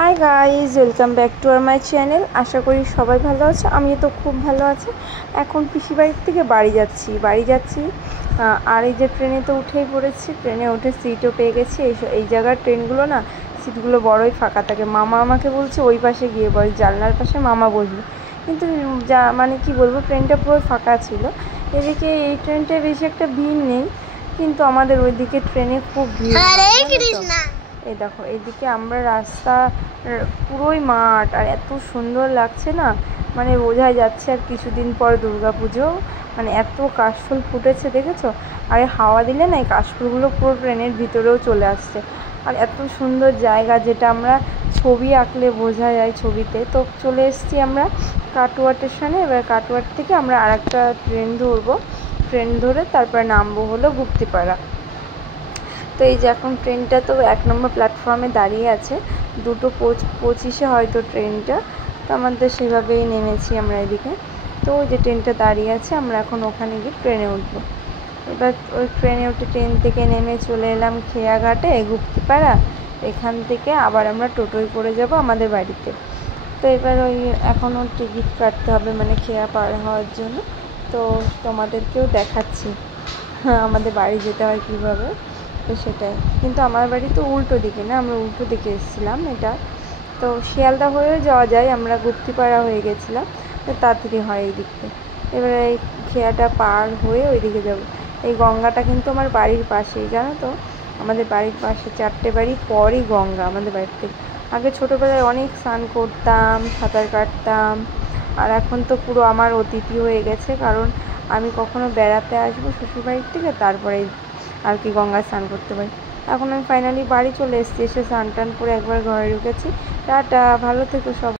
High guys, welcome back to আর my channel. আশা করি সবাই ভালো আছে। আমি তো খুব ভালো আছি। এখন পিসি বাড়ির থেকে বাড়ি যাচ্ছি। আর এই যে ট্রেনে তো উঠেই পড়েছি। ট্রেনে উঠে সিটও পেয়ে গেছি। এই জায়গার ট্রেনগুলো না, সিটগুলো বড়ই ফাঁকা থাকে। মামা আমাকে বলছে ওই পাশে গিয়ে বল, জানলার পাশে মামা বসবে। কিন্তু যা মানে কি বলবো, ট্রেনটা পুরো ফাঁকা ছিল। এদিকে এই ট্রেনটায় বেশি একটা ভিড় নেই, কিন্তু আমাদের ওইদিকে ট্রেনে খুব ভিড়। এই দেখো, এইদিকে আমরা রাস্তা পুরোই মাঠ, আর এত সুন্দর লাগছে না, মানে বোঝাই যাচ্ছে আর কিছুদিন পর দুর্গাপুজো। মানে এত কাশফুল ফুটেছে দেখেছো? আর হাওয়া দিলে না এই কাশফুলগুলো পুরো ট্রেনের ভিতরেও চলে আসছে। আর এত সুন্দর জায়গা, যেটা আমরা ছবি আঁকলে বোঝা যায় ছবিতে। তো চলে এসেছি আমরা কাটোয়া স্টেশনে। এবার কাটোয়ার থেকে আমরা আরেকটা ট্রেন ধরবো। ট্রেন ধরে তারপর নামবো হলো গুপ্তিপাড়া। তো এই যে এখন ট্রেনটা তো 1 নম্বর প্ল্যাটফর্মে দাঁড়িয়ে আছে। 2:25 হয়তো ট্রেনটা। তো আমাদের সেভাবেই নেমেছি আমরা এদিকে। তো ওই যে ট্রেনটা দাঁড়িয়ে আছে, আমরা এখন ওখানে গিয়ে ট্রেনে উঠবো। এবার ওই ট্রেনে উঠে ট্রেন থেকে নেমে চলে এলাম খেয়াঘাটে, গুপ্তিপাড়া। এখান থেকে আবার আমরা টোটোয় করে যাব আমাদের বাড়িতে। তো এবার ওই এখনও টিকিট কাটতে হবে, মানে খেয়া পার হওয়ার জন্য। তো তোমাদেরকেও দেখাচ্ছি আমাদের বাড়ি যেতে হয় কীভাবে। তো সেটাই, কিন্তু আমার বাড়ি তো উল্টো দিকে না, আমরা উল্টো দিকে এসেছিলাম। এটা তো শিয়ালদা হয়েও যাওয়া যায়, আমরা গুপ্তিপাড়া হয়ে গেছিলাম, তো তাড়াতাড়ি হয় এই দিকতে। এবারে এই খেয়াটা পার হয়ে ওই দিকে যাবো। এই গঙ্গাটা কিন্তু আমার বাড়ির পাশেই, জানো তো? আমাদের বাড়ির পাশে 4টে বাড়ি পরই গঙ্গা আমাদের বাড়ির থেকে। আগে ছোটোবেলায় অনেক স্নান করতাম, সাঁতার কাটতাম। আর এখন তো পুরো আমার অতিথি হয়ে গেছে, কারণ আমি কখনো বেড়াতে আসবো শ্বশুরবাড়ির থেকে, তারপরে আর কি গঙ্গায় স্নান করতে পারি। এখন আমি ফাইনালি বাড়ি চলে এসেছি। এসে স্নান টান করে একবার ঘরে ঢুকেছি। টাটা, ভালো থেকো সব।